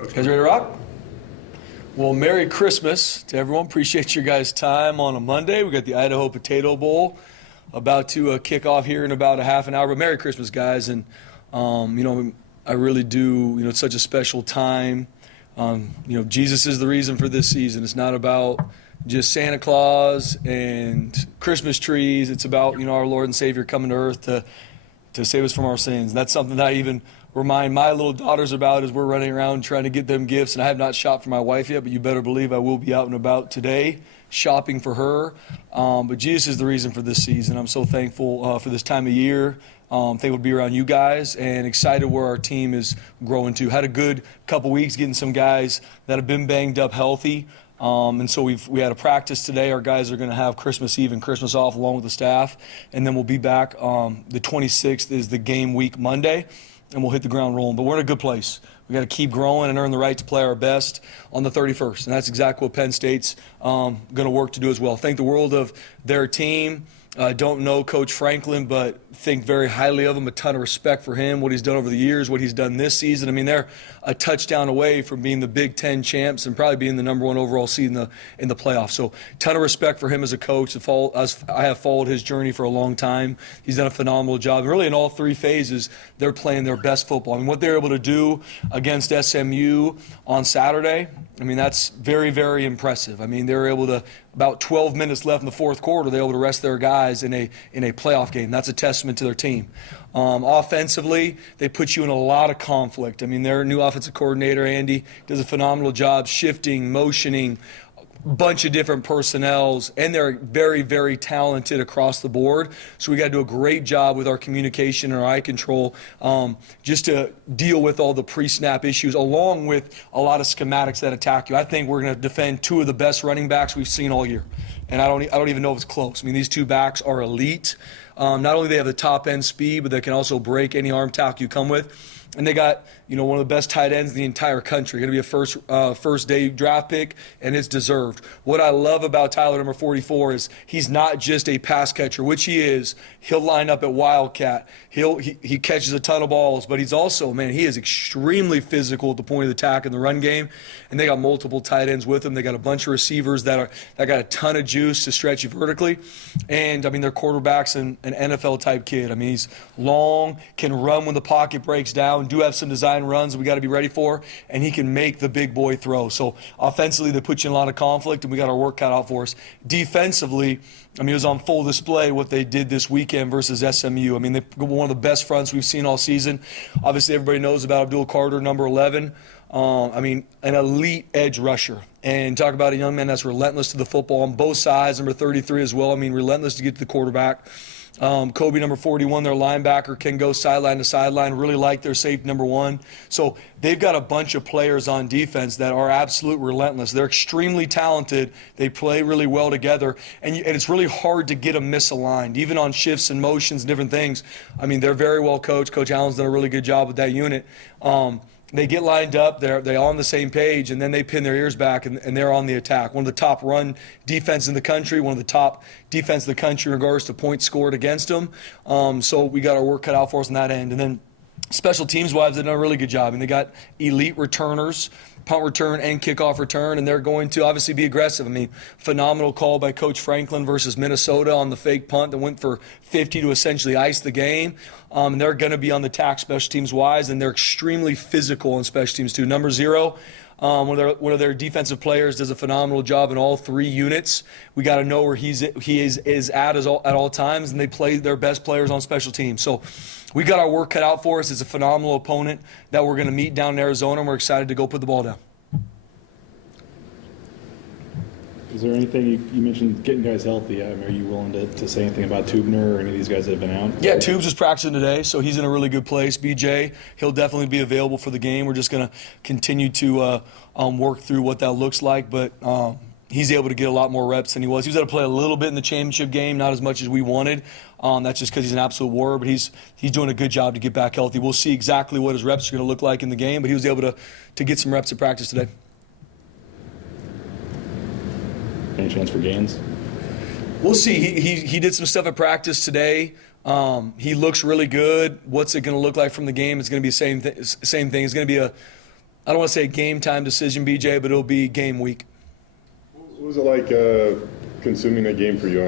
You guys ready to rock? Well, Merry Christmas to everyone. Appreciate your guys' time on a Monday. We got the Idaho Potato Bowl about to kick off here in about a half an hour. But Merry Christmas, guys. And, I really do, it's such a special time. Jesus is the reason for this season. It's not about just Santa Claus and Christmas trees. It's about, our Lord and Savior coming to earth to save us from our sins. That's something that I even remind my little daughters about as we're running around trying to get them gifts. And I have not shopped for my wife yet, but you better believe I will be out and about today shopping for her. But Jesus is the reason for this season. I'm so thankful for this time of year. Thankful to be around you guys and excited where our team is growing to. Had a good couple weeks getting some guys that have been banged up healthy. And so we had a practice today. Our guys are going to have Christmas Eve and Christmas off along with the staff. And then we'll be back. The 26th is the game week Monday, and we'll hit the ground rolling. But we're in a good place. We got to keep growing and earn the right to play our best on the 31st. And that's exactly what Penn State's going to work to do as well. Thank the world of their team. I don't know Coach Franklin, but think very highly of him, a ton of respect for him, what he's done over the years, what he's done this season. I mean, they're a touchdown away from being the Big Ten champs and probably being the #1 overall seed in the playoffs. So ton of respect for him as a coach. I have followed his journey for a long time. He's done a phenomenal job. And really, in all three phases, they're playing their best football. I mean, what they're able to do against SMU on Saturday, I mean, that's very, very impressive. I mean, they were able to, about 12 minutes left in the fourth quarter, they were able to rest their guys in a playoff game. That's a testament to their team. Offensively, they put you in a lot of conflict. I mean, their new offensive coordinator, Andy, does a phenomenal job shifting, motioning, bunch of different personnels, and they're very, very talented across the board. So we got to do a great job with our communication and our eye control just to deal with all the pre-snap issues, along with a lot of schematics that attack you. I think we're going to defend two of the best running backs we've seen all year, and I don't even know if it's close. I mean, these two backs are elite. Not only do they have the top-end speed, but they can also break any arm tackle you come with. And they got, one of the best tight ends in the entire country. Going to be a first-day draft pick, and it's deserved. What I love about Tyler, number 44, is he's not just a pass catcher, which he is. He'll line up at Wildcat. He catches a ton of balls, but he's also, he is extremely physical at the point of attack in the run game. And they got multiple tight ends with him. They got a bunch of receivers that got a ton of juice to stretch you vertically. And, their quarterback's an NFL-type kid. He's long, can run when the pocket breaks down, do have some design runs we got to be ready for, and he can make the big boy throw. So offensively, they put you in a lot of conflict, and we got our work cut out for us. Defensively, it was on full display what they did this weekend versus SMU. They one of the best fronts we've seen all season. Obviously, everybody knows about Abdul Carter, number 11. An elite edge rusher. And talk about a young man that's relentless to the football on both sides, number 33 as well. Relentless to get to the quarterback. Kobe, number 41, their linebacker, can go sideline to sideline. Really like their safety, number 1. So they've got a bunch of players on defense that are absolute relentless. They're extremely talented. They play really well together. And it's really hard to get them misaligned, even on shifts and motions and different things. They're very well coached. Coach Allen's done a really good job with that unit. They get lined up, they're all on the same page, and then they pin their ears back, and they're on the attack. One of the top run defense in the country, one of the top defense in the country in regards to points scored against them. So we got our work cut out for us on that end. And then special teams-wise, they've done a really good job. They got elite returners, punt return and kickoff return, and they're going to obviously be aggressive. Phenomenal call by Coach Franklin versus Minnesota on the fake punt that went for 50 to essentially ice the game. And they're going to be on the attack special teams-wise, and they're extremely physical on special teams too. Number 0, one of their defensive players does a phenomenal job in all 3 units. We got to know where he is at all times, and they play their best players on special teams. So we got our work cut out for us. It's a phenomenal opponent that we're going to meet down in Arizona, and we're excited to go put the ball down. Is there anything, you mentioned getting guys healthy. Are you willing to say anything about Tubner or any of these guys that have been out? Yeah, Tubes is practicing today, so he's in a really good place. BJ, he'll definitely be available for the game. We're just going to continue to work through what that looks like, but he's able to get a lot more reps than he was. He was able to play a little bit in the championship game, not as much as we wanted. That's just because he's an absolute warrior, but he's doing a good job to get back healthy. We'll see exactly what his reps are going to look like in the game, but he was able to get some reps at practice today. Any chance for gains? We'll see. He did some stuff at practice today. He looks really good. What's it going to look like from the game? It's going to be the same thing. It's going to be I don't want to say game time decision, BJ, but it'll be game week. What was it like consuming that game for you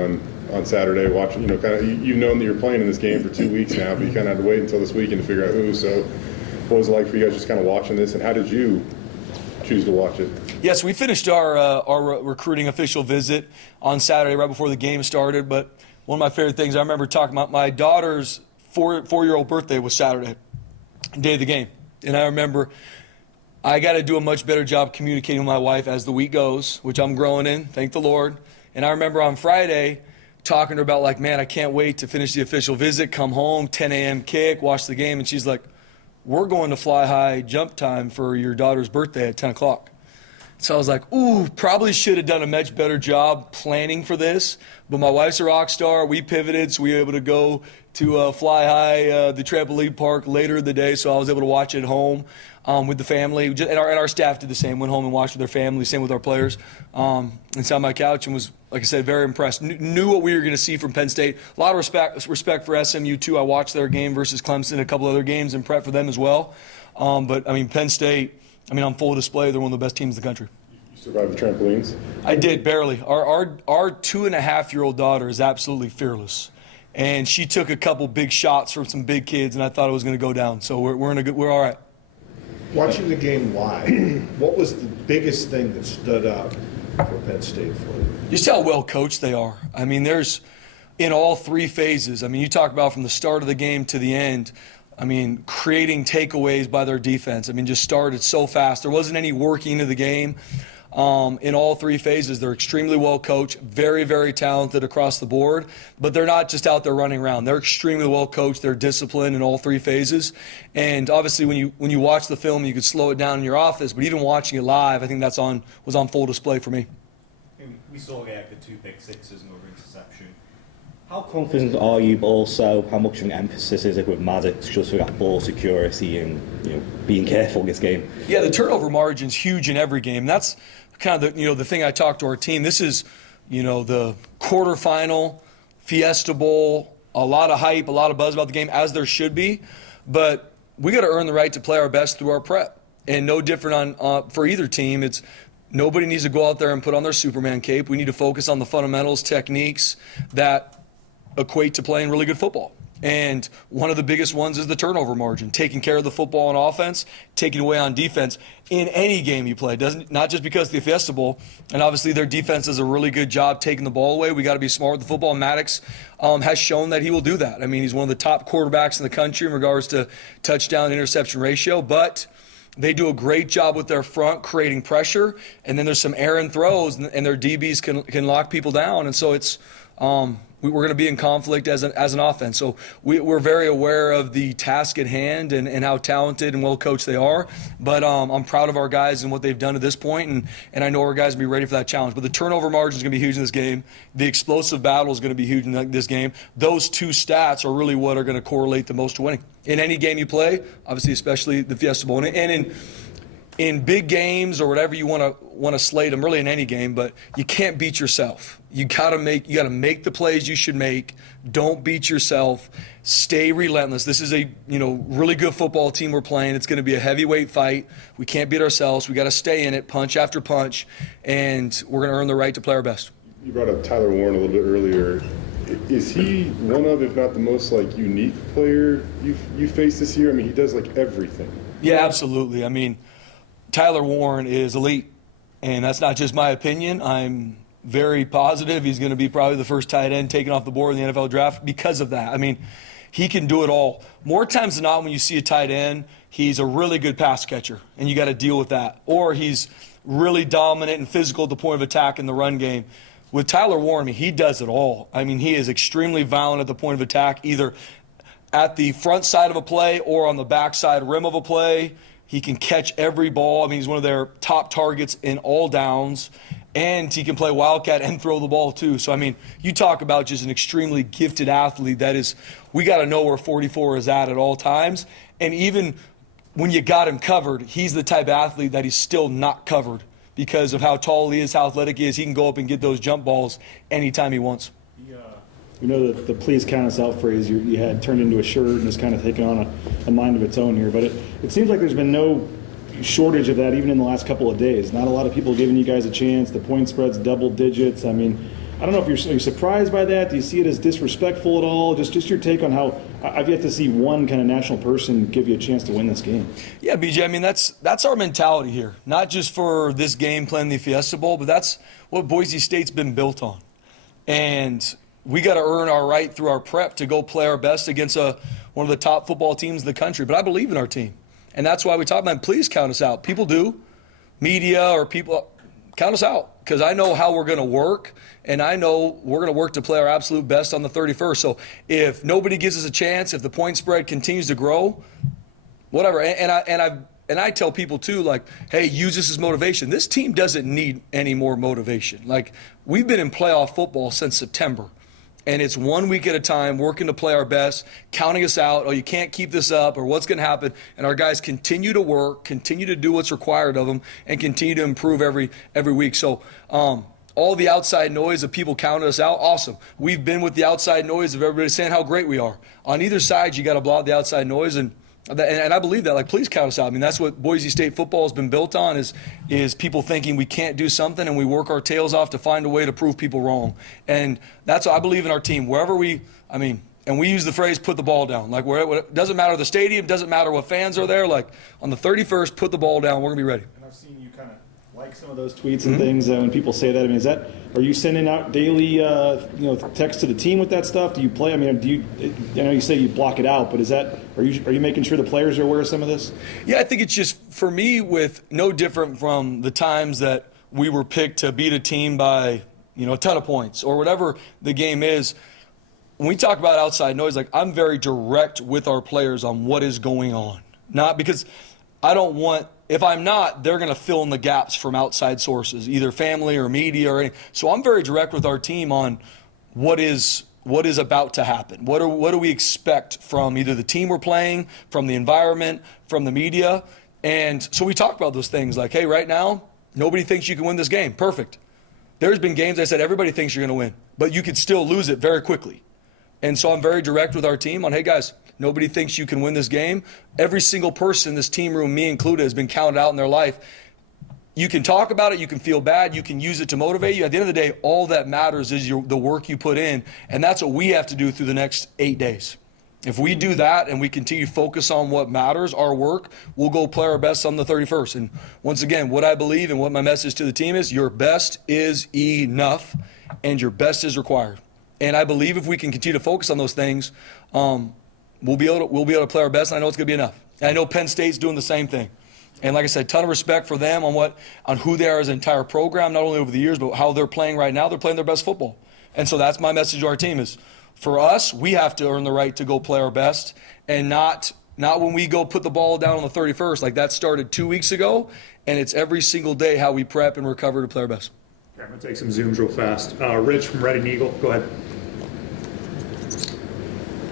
on Saturday? Watching, you've known that you're playing in this game for 2 weeks now, but you kind of had to wait until this weekend to figure out who. So, what was it like for you guys just kind of watching this, and how did you choose to watch it? Yes, we finished our recruiting official visit on Saturday right before the game started. But one of my favorite things, I remember talking about my daughter's four-year-old birthday was Saturday, day of the game, and I remember I got to do a much better job communicating with my wife as the week goes, which I'm growing in, thank the Lord. And I remember on Friday talking to her about, like, man, I can't wait to finish the official visit, come home, 10 a.m. kick, watch the game. And she's like, we're going to Fly High jump time for your daughter's birthday at 10 o'clock. So I was like, ooh, probably should have done a much better job planning for this. But my wife's a rock star. We pivoted, so we were able to go to Fly High, the trampoline park later in the day, so I was able to watch it at home with the family. And our staff did the same, went home and watched with their family, same with our players. And sat on my couch and was, like I said, very impressed. Knew what we were going to see from Penn State. A lot of respect for SMU, too. I watched their game versus Clemson, a couple other games, and prep for them as well. But, I mean, Penn State, on full display, they're one of the best teams in the country. You survived the trampolines? I did, barely. Our 2.5-year-old daughter is absolutely fearless. And she took a couple big shots from some big kids, and I thought it was going to go down. So we're all right. Watching the game live, what was the biggest thing that stood out for Penn State for you? Just how well coached they are. I mean, there's in all three phases. I mean, you talk about from the start of the game to the end. I mean, creating takeaways by their defense. I mean, just started so fast. There wasn't any working into the game. In all three phases, they're extremely well coached, very, very talented across the board, but they're not just out there running around. They're extremely well coached. They're disciplined in all three phases. And obviously, when you watch the film, you could slow it down in your office, but even watching it live, I think was on full display for me. And we saw the 2 pick sixes and over interception. How confident are you, but also how much of an emphasis is it with Maddox just for that ball security and being careful in this game? Yeah, the turnover margin's huge in every game. That's kind of the thing I talked to our team. This is the quarterfinal, Fiesta Bowl, a lot of hype, a lot of buzz about the game, as there should be. But we got to earn the right to play our best through our prep, and no different for either team. It's nobody needs to go out there and put on their Superman cape. We need to focus on the fundamentals, techniques that equate to playing really good football. And one of the biggest ones is the turnover margin, taking care of the football on offense, taking away on defense in any game you play. Not just because of the Fiesta Bowl, and obviously their defense does a really good job taking the ball away. We got to be smart with the football. Maddox has shown that he will do that. I mean, he's one of the top quarterbacks in the country in regards to touchdown interception ratio, but they do a great job with their front creating pressure, and then there's some errant throws, and their DBs can lock people down, and so it's we're going to be in conflict as an offense. So we're very aware of the task at hand and how talented and well coached they are. But I'm proud of our guys and what they've done to this point, and I know our guys will be ready for that challenge. But the turnover margin is going to be huge in this game. The explosive battle is going to be huge in this game. Those two stats are really what are going to correlate the most to winning. In any game you play, obviously, especially the Fiesta Bowl. And in big games or whatever you want to slate them, really in any game, but you can't beat yourself. You got to make the plays you should make. Don't beat yourself. Stay relentless. This is a really good football team we're playing. It's going to be a heavyweight fight. We can't beat ourselves. We got to stay in it, punch after punch, and we're going to earn the right to play our best. You brought up Tyler Warren a little bit earlier. Is he one of, if not the most unique player you faced this year? I mean, he does everything. Yeah, absolutely. I mean, Tyler Warren is elite, and that's not just my opinion. I'm very positive he's going to be probably the first tight end taken off the board in the NFL draft because of that. I mean, he can do it all. More times than not, when you see a tight end, he's a really good pass catcher, and you got to deal with that. Or he's really dominant and physical at the point of attack in the run game. With Tyler Warren, he does it all. I mean, he is extremely violent at the point of attack, either at the front side of a play or on the backside rim of a play. He can catch every ball. I mean, he's one of their top targets in all downs. And he can play wildcat and throw the ball, too. So, I mean, you talk about just an extremely gifted athlete. That is, we got to know where 44 is at all times. And even when you got him covered, he's the type of athlete that he's still not covered because of how tall he is, how athletic he is. He can go up and get those jump balls anytime he wants. We know that the "please count us out" phrase you had turned into a shirt and is kind of taking on a mind of its own here. But it seems like there's been no shortage of that even in the last couple of days. Not a lot of people giving you guys a chance. The point spread's double digits. I mean, I don't know if you're surprised by that. Do you see it as disrespectful at all? Just your take on how I've yet to see one kind of national person give you a chance to win this game. Yeah, BJ, I mean, that's our mentality here. Not just for this game playing the Fiesta Bowl, but that's what Boise State's been built on. And we got to earn our right through our prep to go play our best against one of the top football teams in the country. But I believe in our team. And that's why we talk about it. Please count us out. People do. Media or people, count us out. Because I know how we're going to work, and I know we're going to work to play our absolute best on the 31st. So if nobody gives us a chance, if the point spread continues to grow, whatever. And I tell people too, like, hey, use this as motivation. This team doesn't need any more motivation. Like, we've been in playoff football since September. And it's 1 week at a time, working to play our best, counting us out, oh, you can't keep this up, or what's going to happen. And our guys continue to work, continue to do what's required of them, and continue to improve every week. So all the outside noise of people counting us out, awesome. We've been with the outside noise of everybody saying how great we are. On either side, you got to block the outside noise, and I believe that. Like, please count us out. I mean, that's what Boise State football has been built on is people thinking we can't do something, and we work our tails off to find a way to prove people wrong. And that's what I believe in our team. Wherever and we use the phrase "put the ball down." Like, it doesn't matter the stadium, doesn't matter what fans are there. Like, on the 31st, put the ball down. We're gonna be ready. And I've seen you kind of like some of those tweets and things when people say that. I mean, are you sending out daily, text to the team with that stuff? Do you play? I mean, I know you say you block it out, but are you making sure the players are aware of some of this? Yeah, I think it's just, for me, with no different from the times that we were picked to beat a team by, a ton of points or whatever the game is. When we talk about outside noise, like, I'm very direct with our players on what is going on. Not because I don't want, if I'm not, they're going to fill in the gaps from outside sources, either family or media or anything. So I'm very direct with our team on what is about to happen. What do we expect from either the team we're playing, from the environment, from the media? And so we talk about those things like, hey, right now, nobody thinks you can win this game. Perfect. There's been games I said everybody thinks you're going to win, but you could still lose it very quickly. And so I'm very direct with our team on, hey, guys, nobody thinks you can win this game. Every single person in this team room, me included, has been counted out in their life. You can talk about it. You can feel bad. You can use it to motivate you. At the end of the day, all that matters is the work you put in, and that's what we have to do through the next 8 days. If we do that and we continue to focus on what matters, our work, we'll go play our best on the 31st. And once again, what I believe and what my message to the team is, your best is enough, and your best is required. And I believe if we can continue to focus on those things, we'll be able to play our best, and I know it's going to be enough. And I know Penn State's doing the same thing. And like I said, ton of respect for them on who they are as an entire program, not only over the years, but how they're playing right now. They're playing their best football. And so that's my message to our team is, for us, we have to earn the right to go play our best, and not when we go put the ball down on the 31st. Like, that started 2 weeks ago, and it's every single day how we prep and recover to play our best. Okay, I'm going to take some Zooms real fast. Rich from Red and Eagle, go ahead.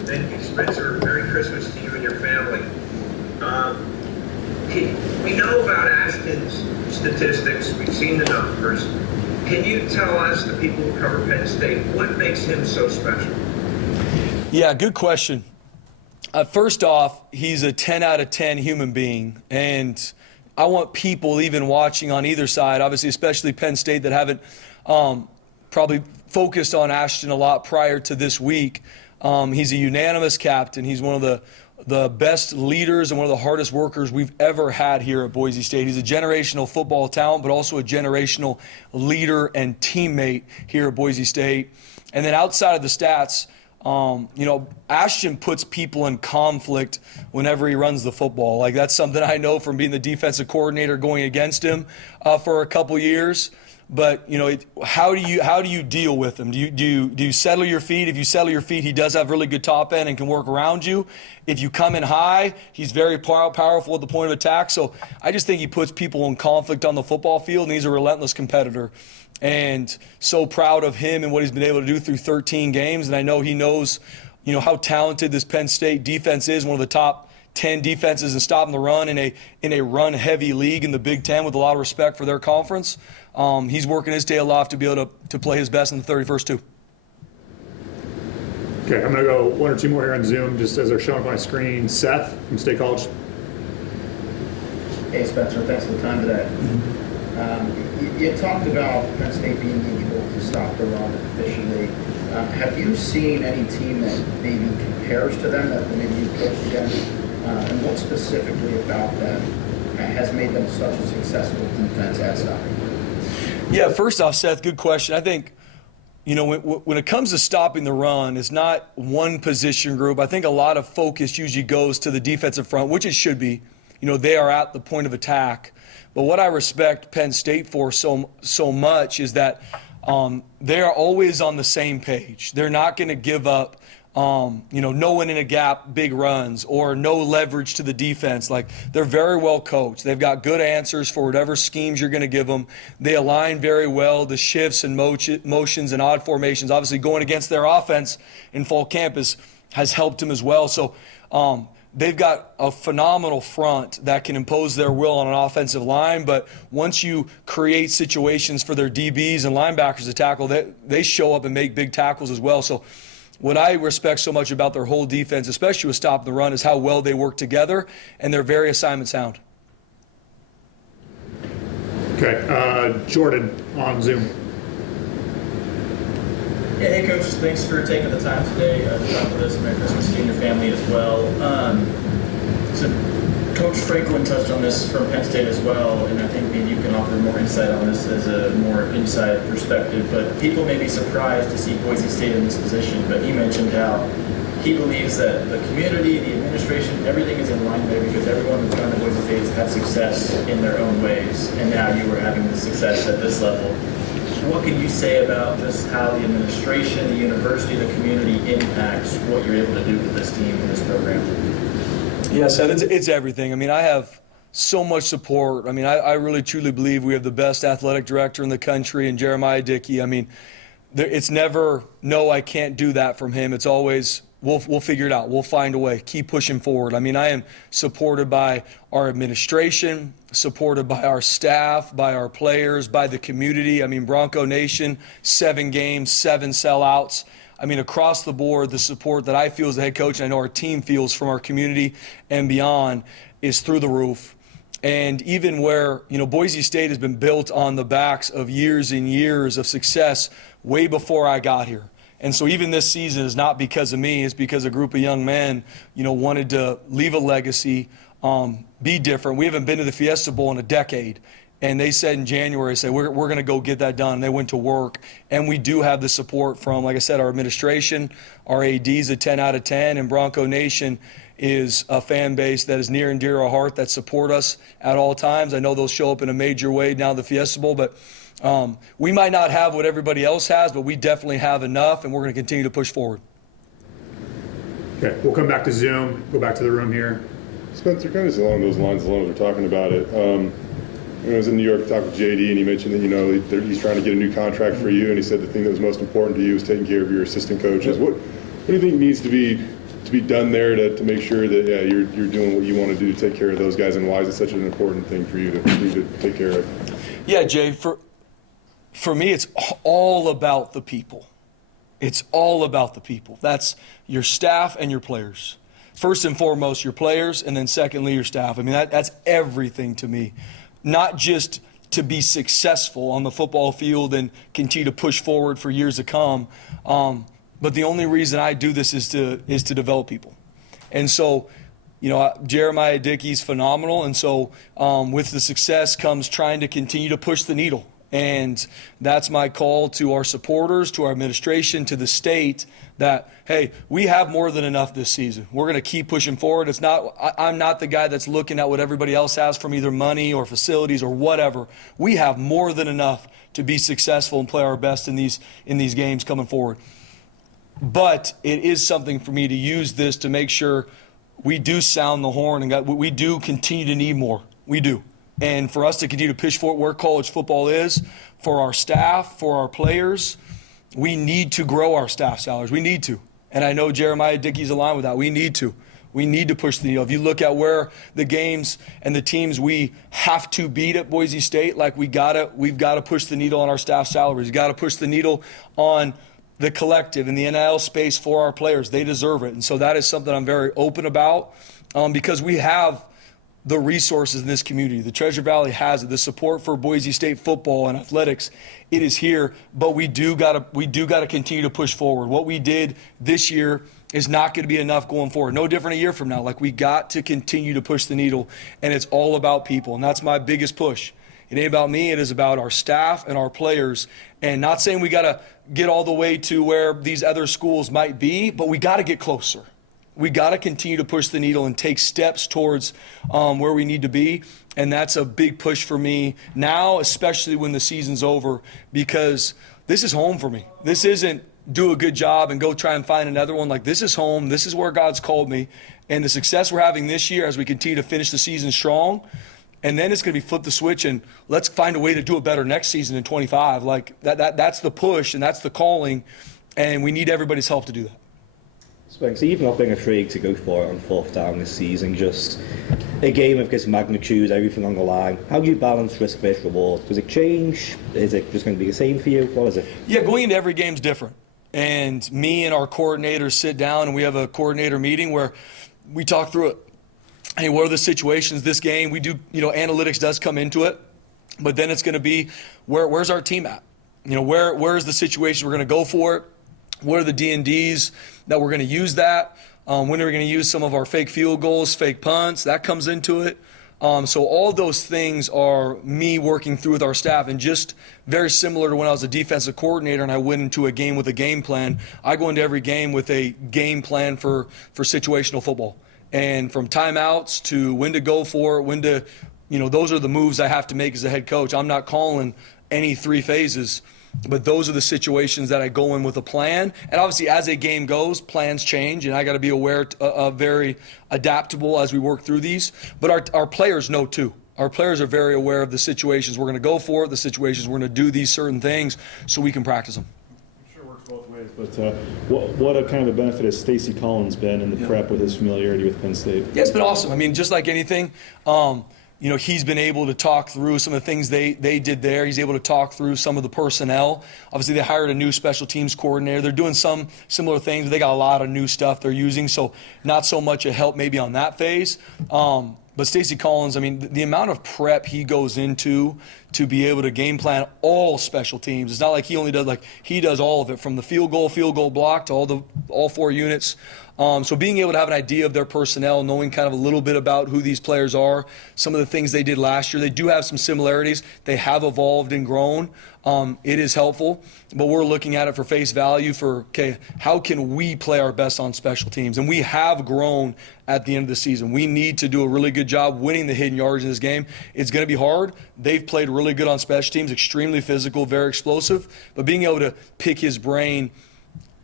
Thank you, Spencer. Merry Christmas to you and your family. We know about Ashton's statistics. We've seen the numbers. Can you tell us, the people who cover Penn State, what makes him so special? Yeah, good question. First off, he's a 10 out of 10 human being, and I want people even watching on either side, obviously especially Penn State, that haven't probably focused on Ashton a lot prior to this week. He's a unanimous captain. He's one of the best leaders and one of the hardest workers we've ever had here at Boise State. He's a generational football talent, but also a generational leader and teammate here at Boise State. And then outside of the stats, Ashton puts people in conflict whenever he runs the football. Like, that's something I know from being the defensive coordinator going against him for a couple years. But, how do you deal with him? Do you settle your feet? If you settle your feet, he does have really good top end and can work around you. If you come in high, he's very powerful at the point of attack. So I just think he puts people in conflict on the football field, and he's a relentless competitor. And so proud of him and what he's been able to do through 13 games. And I know he knows, how talented this Penn State defense is, one of the top 10 defenses in stopping the run in a run-heavy league in the Big Ten, with a lot of respect for their conference. He's working his tail off to be able to play his best in the 31st too. Okay, I'm going to go one or two more here on Zoom, just as they're showing up on my screen. Seth from State College. Hey, Spencer, thanks for the time today. You talked about Penn State being able to stop the run efficiently. Have you seen any team that maybe compares to them that maybe you coached against? And what specifically about them has made them such a successful defense at stopping? Yeah, first off, Seth, good question. I think, when it comes to stopping the run, it's not one position group. I think a lot of focus usually goes to the defensive front, which it should be. They are at the point of attack. But what I respect Penn State for so much is that they are always on the same page. They're not going to give up, no one in a gap, big runs, or no leverage to the defense. Like, they're very well coached. They've got good answers for whatever schemes you're going to give them. They align very well. The shifts and motions and odd formations, obviously going against their offense in fall camp has helped them as well. So they've got a phenomenal front that can impose their will on an offensive line, but once you create situations for their DBs and linebackers to tackle, they show up and make big tackles as well. So what I respect so much about their whole defense, especially with stop the run, is how well they work together, and they're very assignment sound. Okay, Jordan on Zoom. Yeah, hey, Coach. Thanks for taking the time today to talk with us. Merry Christmas to you and your family as well. So Coach Franklin touched on this from Penn State as well, and I think maybe you can offer more insight on this as a more inside perspective. But people may be surprised to see Boise State in this position, but he mentioned how he believes that the community, the administration, everything is in line there because everyone who's gone to Boise State has had success in their own ways, and now you are having the success at this level. What can you say about just how the administration, the university, the community impacts what you're able to do with this team and this program? Yeah, Seth, it's everything. I mean, I have so much support. I mean, I really truly believe we have the best athletic director in the country in Jeremiah Dickey. I mean, it's never, no, I can't do that from him. It's always, we'll figure it out. We'll find a way. Keep pushing forward. I mean, I am supported by our administration, supported by our staff, by our players, by the community. I mean, Bronco Nation, 7 games, 7 sellouts. I mean, across the board, the support that I feel as the head coach, and I know our team feels from our community and beyond, is through the roof. And even where, Boise State has been built on the backs of years and years of success way before I got here. And so even this season is not because of me, it's because a group of young men, wanted to leave a legacy, be different. We haven't been to the Fiesta Bowl in a decade. And they said in January, we're going to go get that done. And they went to work. And we do have the support from, like I said, our administration, our AD's a 10 out of 10, and Bronco Nation is a fan base that is near and dear to our heart that support us at all times. I know they'll show up in a major way now the Fiesta Bowl, but we might not have what everybody else has, but we definitely have enough, and we're going to continue to push forward. Okay, we'll come back to Zoom, go back to the room here. Spencer, kind of along those lines, as long as we're talking about it. I was in New York talking with JD, and he mentioned that he's trying to get a new contract for you, and he said the thing that was most important to you is taking care of your assistant coaches. What do you think needs to be done there to make sure that you're doing what you want to do to take care of those guys, and why is it such an important thing for you to take care of? Yeah, Jay, for me, it's all about the people. It's all about the people. That's your staff and your players. First and foremost, your players, and then secondly, your staff. I mean, that's everything to me. Not just to be successful on the football field and continue to push forward for years to come, but the only reason I do this is to develop people. And so, Jeremiah Dickey's phenomenal, and so with the success comes trying to continue to push the needle. And that's my call to our supporters, to our administration, to the state, that, hey, we have more than enough this season. We're going to keep pushing forward. I'm not the guy that's looking at what everybody else has from either money or facilities or whatever. We have more than enough to be successful and play our best in these games coming forward. But it is something for me to use this to make sure we do sound the horn, and we do continue to need more. We do. And for us to continue to push forward where college football is, for our staff, for our players, we need to grow our staff salaries. We need to. And I know Jeremiah Dickey's aligned with that. We need to. We need to push the needle. If you look at where the games and the teams we have to beat at Boise State, like we've got to push the needle on our staff salaries. We've got to push the needle on the collective and the NIL space for our players. They deserve it. And so that is something I'm very open about, because we have the resources in this community. The Treasure Valley has it. The support for Boise State football and athletics, it is here. But we do gotta continue to push forward. What we did this year is not going to be enough going forward. No different a year from now. Like, we got to continue to push the needle, and it's all about people, and that's my biggest push. It ain't about me. It is about our staff and our players. And not saying we got to get all the way to where these other schools might be, but we got to get closer. We got to continue to push the needle and take steps towards where we need to be. And that's a big push for me now, especially when the season's over, because this is home for me. This isn't do a good job and go try and find another one. Like, this is home. This is where God's called me. And the success we're having this year as we continue to finish the season strong, and then it's going to be flip the switch and let's find a way to do it better next season in 25. Like, that's the push and that's the calling, and we need everybody's help to do that. So you've not been afraid to go for it on fourth down this season, just a game of this magnitude, everything on the line. How do you balance risk versus reward? Does it change? Is it just going to be the same for you? What is it? Yeah, going into every game is different. And me and our coordinators sit down and we have a coordinator meeting where we talk through it. Hey, what are the situations this game? We do, analytics does come into it, but then it's going to be where's our team at? Where's the situation we're going to go for it? What are the D&Ds that we're going to use that? When are we going to use some of our fake field goals, fake punts? That comes into it. So all those things are me working through with our staff, and just very similar to when I was a defensive coordinator and I went into a game with a game plan. I go into every game with a game plan for situational football. And from timeouts to when to go for it, when to, those are the moves I have to make as a head coach. I'm not calling any three phases, but those are the situations that I go in with a plan. And obviously, as a game goes, plans change, and I got to be aware of very adaptable as we work through these. But our players know too. Our players are very aware of the situations we're going to go for, the situations we're going to do these certain things, so we can practice them. I'm sure it works both ways, but what a kind of a benefit has Stacey Collins been in the prep with his familiarity with Penn State? Yeah, it's been awesome. I mean, just like anything, he's been able to talk through some of the things they did there. He's able to talk through some of the personnel. Obviously, they hired a new special teams coordinator. They're doing some similar things, but they got a lot of new stuff they're using, so not so much a help maybe on that phase. But Stacey Collins, I mean, the amount of prep he goes into to be able to game plan all special teams. It's not like he only does, he does all of it, from the field goal block to all four units. So being able to have an idea of their personnel, knowing kind of a little bit about who these players are, some of the things they did last year, they do have some similarities. They have evolved and grown. It is helpful, but we're looking at it for face value for, okay, how can we play our best on special teams? And we have grown at the end of the season. We need to do a really good job winning the hidden yards in this game. It's going to be hard. They've played really good on special teams, extremely physical, very explosive, but being able to pick his brain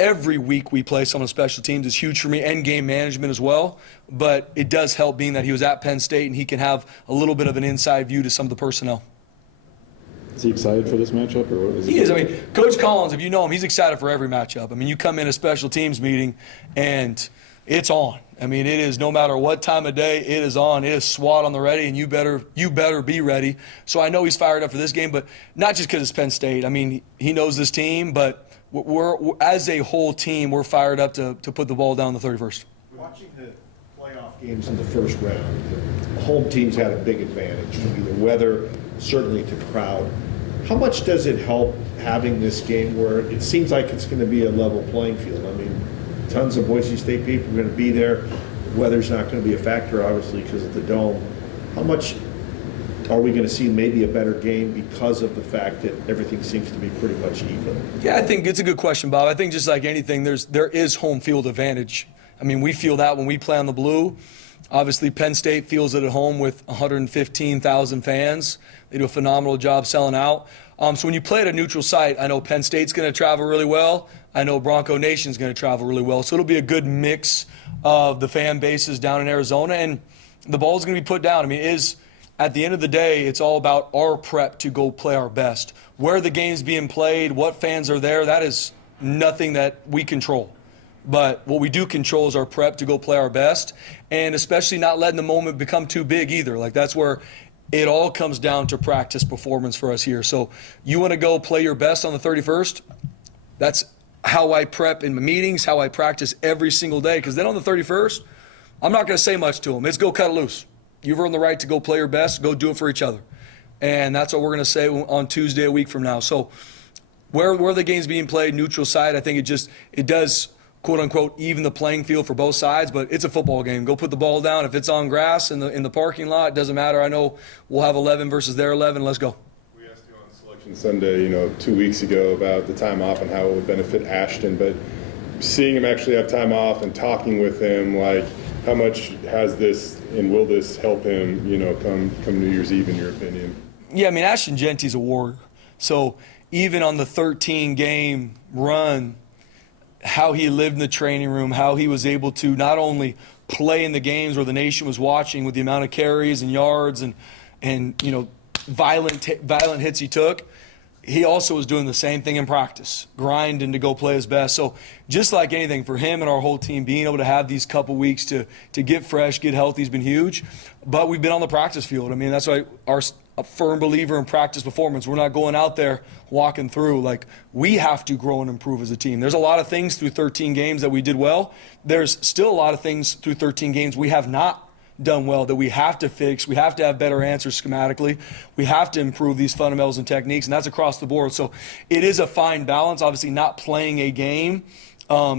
every week we play some of the special teams is huge for me, and game management as well. But it does help being that he was at Penn State and he can have a little bit of an inside view to some of the personnel. Is he excited for this matchup, or what is he is. I mean, Coach Collins, if you know him, he's excited for every matchup. I mean, you come in a special teams meeting and it's on. I mean, it is, no matter what time of day, it is on. It is SWAT on the ready, and you better be ready. So I know he's fired up for this game, but not just because it's Penn State. I mean, he knows this team, but we're as a whole team, we're fired up to put the ball down the 31st. Watching the playoff games in the first round, the home teams had a big advantage to the weather, certainly to crowd. How much does it help having this game where it seems like it's going to be a level playing field? I mean, tons of Boise State people are going to be there. The weather's not going to be a factor, obviously, because of the dome. How much are we going to see maybe a better game because of the fact that everything seems to be pretty much even? Yeah, I think it's a good question, Bob. I think just like anything, there is home field advantage. I mean, we feel that when we play on the blue. Obviously, Penn State feels it at home with 115,000 fans. They do a phenomenal job selling out. So when you play at a neutral site, I know Penn State's going to travel really well. I know Bronco Nation's going to travel really well. So it'll be a good mix of the fan bases down in Arizona, and the ball's going to be put down. I mean, at the end of the day, it's all about our prep to go play our best. Where the game's being played, what fans are there, that is nothing that we control. But what we do control is our prep to go play our best, and especially not letting the moment become too big either. Like, that's where it all comes down to practice performance for us here. So you want to go play your best on the 31st? That's how I prep in my meetings, how I practice every single day. Because then on the 31st, I'm not going to say much to them. It's go cut it loose. you've earned the right to go play your best, go do it for each other. And that's what we're going to say on Tuesday, a week from now. So where the game's being played, neutral side, I think it does, quote unquote, even the playing field for both sides, but it's a football game. Go put the ball down. If it's on grass in the parking lot, it doesn't matter. I know we'll have 11 versus their 11. Let's go. We asked you on Selection Sunday, 2 weeks ago about the time off and how it would benefit Ashton, but seeing him actually have time off and talking with him, like, how much has this and will this help him, come New Year's Eve, in your opinion? Yeah, I mean, Ashton Genty's a warrior. So even on the 13-game run, how he lived in the training room, how he was able to not only play in the games where the nation was watching with the amount of carries and yards and violent hits he took, he also was doing the same thing in practice, grinding to go play his best. So just like anything, for him and our whole team, being able to have these couple weeks to get fresh, get healthy has been huge. But we've been on the practice field. I mean, that's why our a firm believer in practice performance. We're not going out there walking through. Like, we have to grow and improve as a team. There's a lot of things through 13 games that we did well. There's still a lot of things through 13 games we have not done well that we have to fix. We have to have better answers schematically. We have to improve these fundamentals and techniques, and that's across the board. So it is a fine balance. Obviously, not playing a game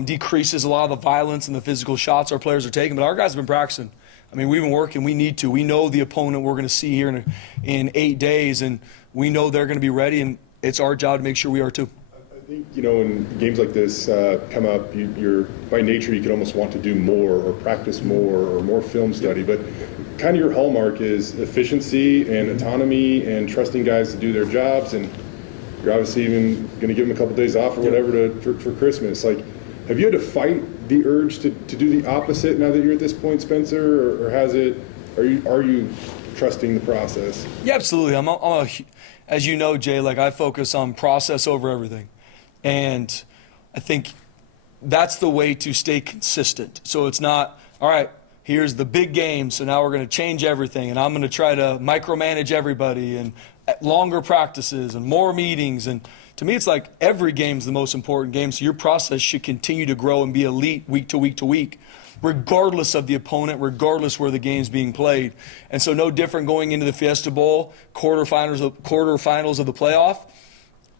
decreases a lot of the violence and the physical shots our players are taking, but our guys have been practicing. I mean, we've been working. We need to. We know the opponent we're going to see here in 8 days, and we know they're going to be ready, and it's our job to make sure we are too. I think, when games like this come up, you're by nature, you could almost want to do more or practice more or more film study, but kind of your hallmark is efficiency and autonomy and trusting guys to do their jobs, and you're obviously even going to give them a couple days off or whatever for Christmas. Like, have you had to fight the urge to do the opposite now that you're at this point, Spencer, or are you trusting the process? Yeah, absolutely. As you know, Jay, like, I focus on process over everything. And I think that's the way to stay consistent. So it's not, all right, here's the big game, so now we're going to change everything, and I'm going to try to micromanage everybody, and longer practices and more meetings. And to me, it's like every game's the most important game, so your process should continue to grow and be elite week to week to week, regardless of the opponent, regardless where the game's being played. And so no different going into the Fiesta Bowl, quarterfinals of the playoff.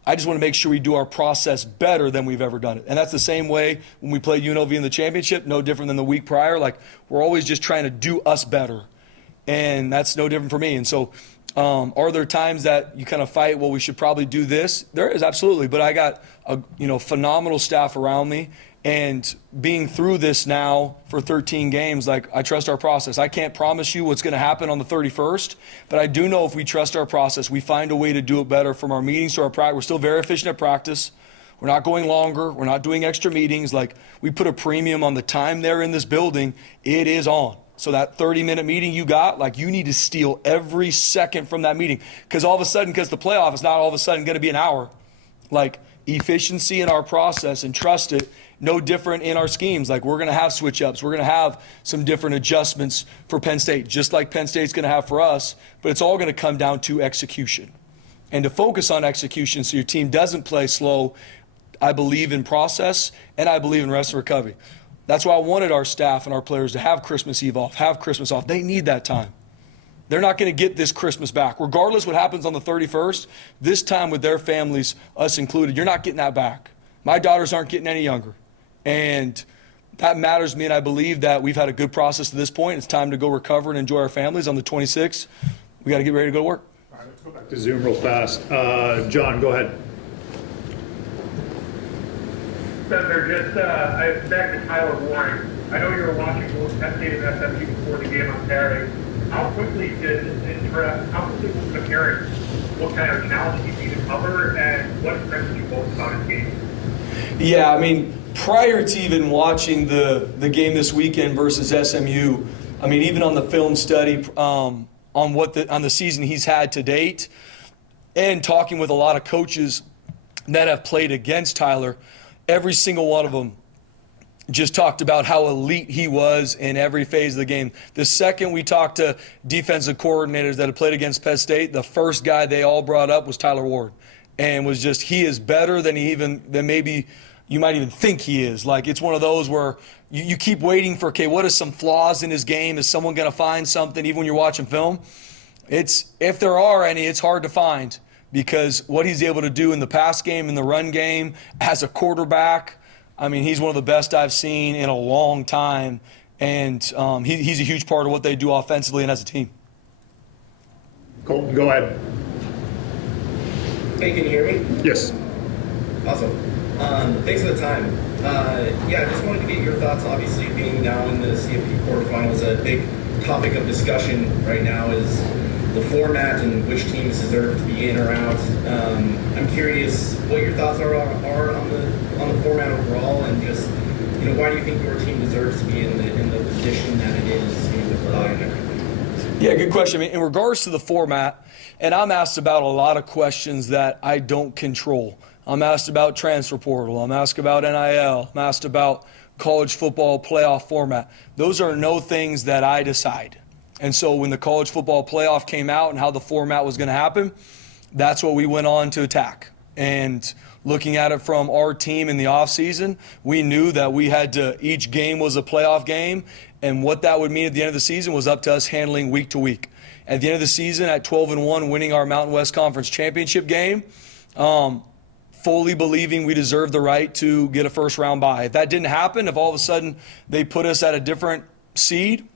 I just want to make sure we do our process better than we've ever done it. And that's the same way when we played UNLV in the championship, no different than the week prior. Like, we're always just trying to do us better. And that's no different for me. And so are there times that you kind of fight, well, we should probably do this? There is, absolutely. But I got a phenomenal staff around me. And being through this now for 13 games, like, I trust our process. I can't promise you what's going to happen on the 31st, but I do know if we trust our process, we find a way to do it better from our meetings to our practice. We're still very efficient at practice. We're not going longer. We're not doing extra meetings. Like, we put a premium on the time they're in this building. It is on. So that 30-minute meeting you got, like, you need to steal every second from that meeting. Because all of a sudden, because the playoff is not all of a sudden going to be an hour. Like, efficiency in our process, and trust it. No different in our schemes. Like, we're going to have switch-ups. We're going to have some different adjustments for Penn State, just like Penn State's going to have for us. But it's all going to come down to execution. And to focus on execution so your team doesn't play slow, I believe in process, and I believe in rest and recovery. That's why I wanted our staff and our players to have Christmas Eve off, have Christmas off. They need that time. They're not going to get this Christmas back. Regardless what happens on the 31st, this time with their families, us included, you're not getting that back. My daughters aren't getting any younger. And that matters to me, and I believe that we've had a good process to this point. It's time to go recover and enjoy our families on the 26th. We got to get ready to go to work. All right, let's go back to Zoom real fast. John, go ahead. Senator, back to Tyler Warren. I know you were watching both Penn State and SMU before the game on Saturday. How quickly was it apparent what kind of challenge you need to cover, and what impressed you most about his game? Yeah, I mean, prior to even watching the game this weekend versus SMU, I mean, even on the film study on the season he's had to date, and talking with a lot of coaches that have played against Tyler, every single one of them just talked about how elite he was in every phase of the game. The second we talked to defensive coordinators that have played against Penn State, the first guy they all brought up was Tyler Ward, and was just, he is better than maybe you might even think he is. Like, it's one of those where you keep waiting for, okay, what are some flaws in his game? Is someone going to find something even when you're watching film? If there are any, it's hard to find, because what he's able to do in the pass game, in the run game, as a quarterback, I mean, he's one of the best I've seen in a long time, and he's a huge part of what they do offensively and as a team. Colton, go ahead. Hey, can you hear me? Yes. Awesome. Thanks for the time. Yeah, I just wanted to get your thoughts. Obviously, being now in the CFP quarterfinals, a big topic of discussion right now is the format and which teams deserve to be in or out. I'm curious what your thoughts are on the format overall, and just why do you think your team deserves to be in the position that it is, with the bye and everything? Yeah, good question. I mean, in regards to the format, and I'm asked about a lot of questions that I don't control. I'm asked about transfer portal. I'm asked about NIL. I'm asked about college football playoff format. Those are no things that I decide. And so when the college football playoff came out and how the format was going to happen, that's what we went on to attack. And looking at it from our team in the offseason, we knew that we had to, each game was a playoff game, and what that would mean at the end of the season was up to us handling week to week. At the end of the season, at 12-1, winning our Mountain West Conference championship game, fully believing we deserved the right to get a first-round bye. If that didn't happen, if all of a sudden they put us at a different seed,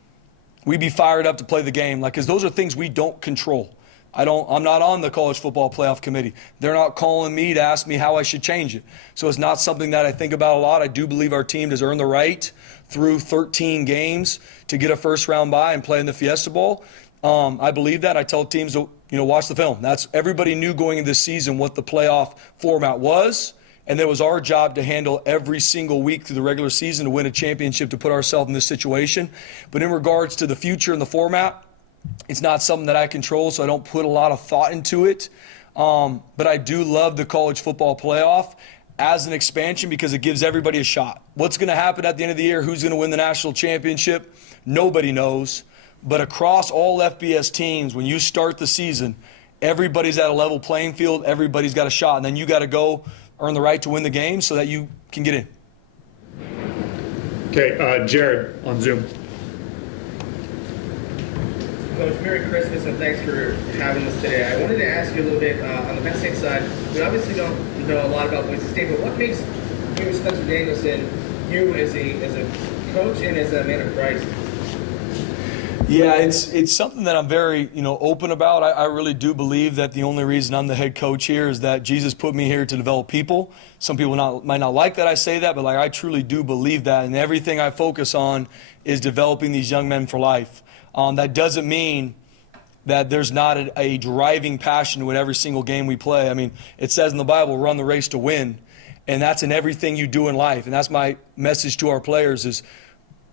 we'd be fired up to play the game. Because those are things we don't control. I'm not on the college football playoff committee. They're not calling me to ask me how I should change it. So it's not something that I think about a lot. I do believe our team has earned the right through 13 games to get a first-round bye and play in the Fiesta Bowl. I believe that. I tell teams to watch the film. Everybody knew going into this season what the playoff format was, and it was our job to handle every single week through the regular season to win a championship, to put ourselves in this situation. But in regards to the future and the format, it's not something that I control, so I don't put a lot of thought into it. But I do love the college football playoff as an expansion because it gives everybody a shot. What's going to happen at the end of the year? Who's going to win the national championship? Nobody knows. But across all FBS teams, when you start the season, everybody's at a level playing field. Everybody's got a shot. And then you got to go earn the right to win the game so that you can get in. Okay, Jared on Zoom. Coach, Merry Christmas and thanks for having us today. I wanted to ask you a little bit on the Penn State side. We obviously don't know a lot about Boise State, but what makes you, Spencer Danielson, you as a coach and as a man of Christ? Yeah, it's something that I'm very open about. I really do believe that the only reason I'm the head coach here is that Jesus put me here to develop people. Some people might not like that I say that, but I truly do believe that, and everything I focus on is developing these young men for life. That doesn't mean that there's not a driving passion with every single game we play. I mean, it says in the Bible, run the race to win, and that's in everything you do in life. And that's my message to our players is,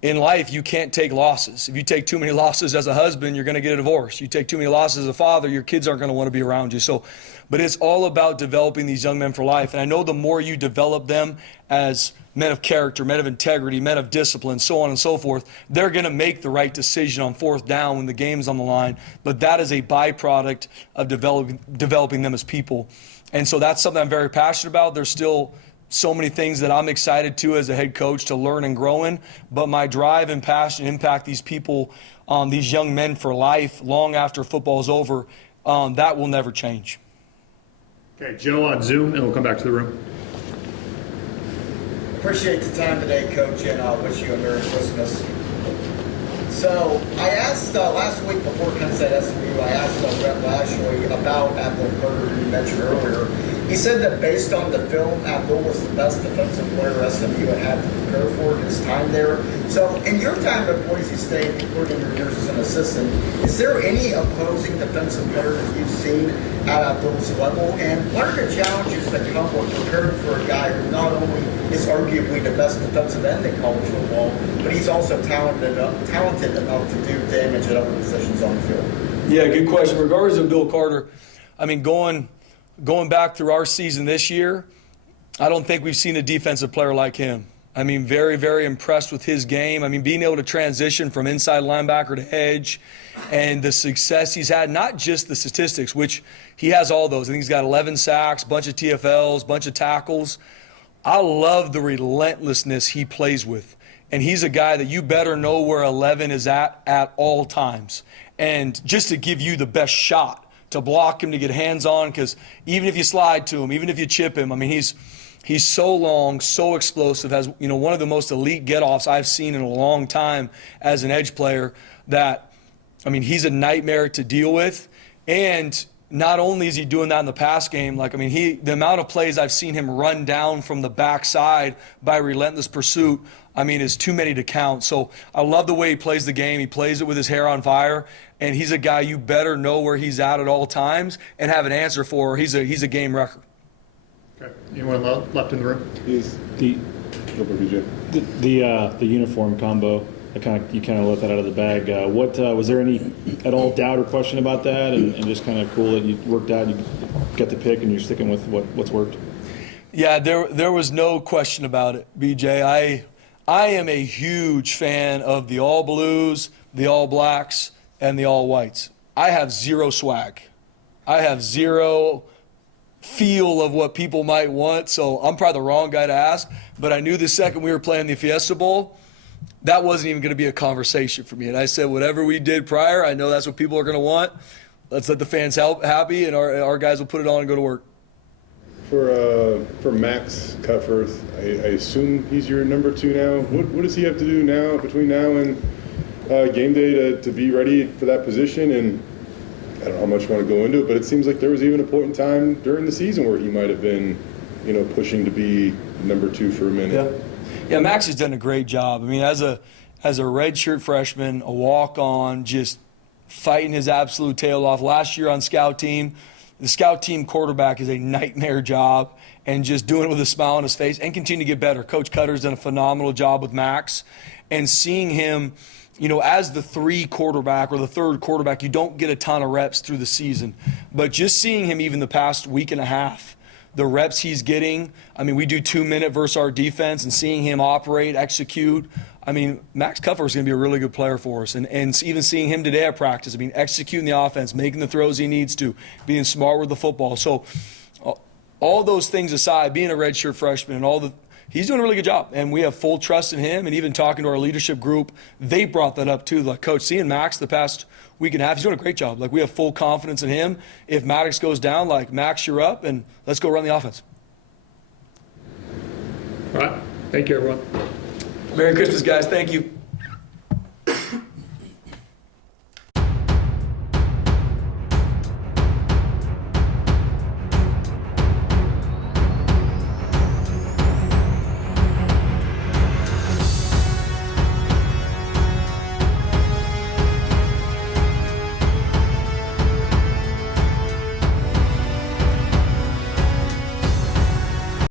in life, you can't take losses. If you take too many losses as a husband, you're going to get a divorce. You take too many losses as a father, your kids aren't going to want to be around you. But it's all about developing these young men for life. And I know the more you develop them as men of character, men of integrity, men of discipline, so on and so forth, they're going to make the right decision on fourth down when the game's on the line. But that is a byproduct of developing them as people. And so that's something I'm very passionate about. There's still so many things that I'm excited to as a head coach to learn and grow in, but my drive and passion impact these people, these young men for life, long after football is over. That will never change. Okay, Joe on Zoom, and we'll come back to the room. Appreciate the time today, Coach, and I'll wish you a Merry Christmas. So I asked last week before Penn State SMU, I asked Brett Lashley about Abdul Carter, you mentioned earlier. He said that based on the film, Abdul was the best defensive player SMU had to prepare for in his time there. So in your time at Boise State, including your years as an assistant, is there any opposing defensive player that you've seen at Abdul's level? And what are the challenges that come with preparing for a guy who not only is arguably the best defensive end in college football, but he's also talented enough to do damage at other positions on the field? Yeah, good question. In regards to Abdul Carter, I mean, going back through our season this year, I don't think we've seen a defensive player like him. I mean, very, very impressed with his game. I mean, being able to transition from inside linebacker to edge and the success he's had, not just the statistics, which he has all those. I think he's got 11 sacks, bunch of TFLs, bunch of tackles. I love the relentlessness he plays with. and he's a guy that you better know where 11 is at all times. And just to give you the best shot, to block him, to get hands on, because even if you slide to him, even if you chip him, I mean, he's so long, so explosive, has one of the most elite get-offs I've seen in a long time as an edge player. That, I mean, he's a nightmare to deal with. And not only is he doing that in the pass game, the amount of plays I've seen him run down from the backside by relentless pursuit, is too many to count. So I love the way he plays the game. He plays it with his hair on fire, and he's a guy you better know where he's at all times and have an answer for. He's a game wrecker. Okay. Anyone left in the room? The uniform combo. You kind of let that out of the bag. Was there any at all doubt or question about that, and just kind of cool that you worked out, you got the pick, and you're sticking with what's worked? Yeah, there was no question about it, BJ. I am a huge fan of the all blues, the all blacks, and the all whites. I have zero swag. I have zero feel of what people might want, so I'm probably the wrong guy to ask. But I knew the second we were playing the Fiesta Bowl, that wasn't even going to be a conversation for me. And I said, whatever we did prior, I know that's what people are going to want. Let's let the fans happy, and our guys will put it on and go to work. For Max Cutforth, I assume he's your number 2 now. What does he have to do now, between now and game day, to be ready for that position? And I don't know how much you want to go into it, but it seems like there was even a point in time during the season where he might have been, pushing to be number 2 for a minute. Yeah, Max has done a great job. As a redshirt freshman, a walk-on, just fighting his absolute tail off. Last year on scout team, the scout team quarterback is a nightmare job, and just doing it with a smile on his face and continue to get better. Coach Cutter's done a phenomenal job with Max, and seeing him, as the 3 quarterback or the 3rd quarterback, you don't get a ton of reps through the season. But just seeing him even the past week and a half, the reps he's getting, we do 2-minute versus our defense, and seeing him operate, execute. Max Cutforth is going to be a really good player for us. And even seeing him today at practice, executing the offense, making the throws he needs to, being smart with the football. So all those things aside, being a redshirt freshman and he's doing a really good job. And we have full trust in him. And even talking to our leadership group, they brought that up too. Like, Coach, seeing Max the past week and a half, he's doing a great job. We have full confidence in him. If Maddox goes down, Max, you're up, and let's go run the offense. All right. Thank you, everyone. Merry Christmas, guys. Thank you.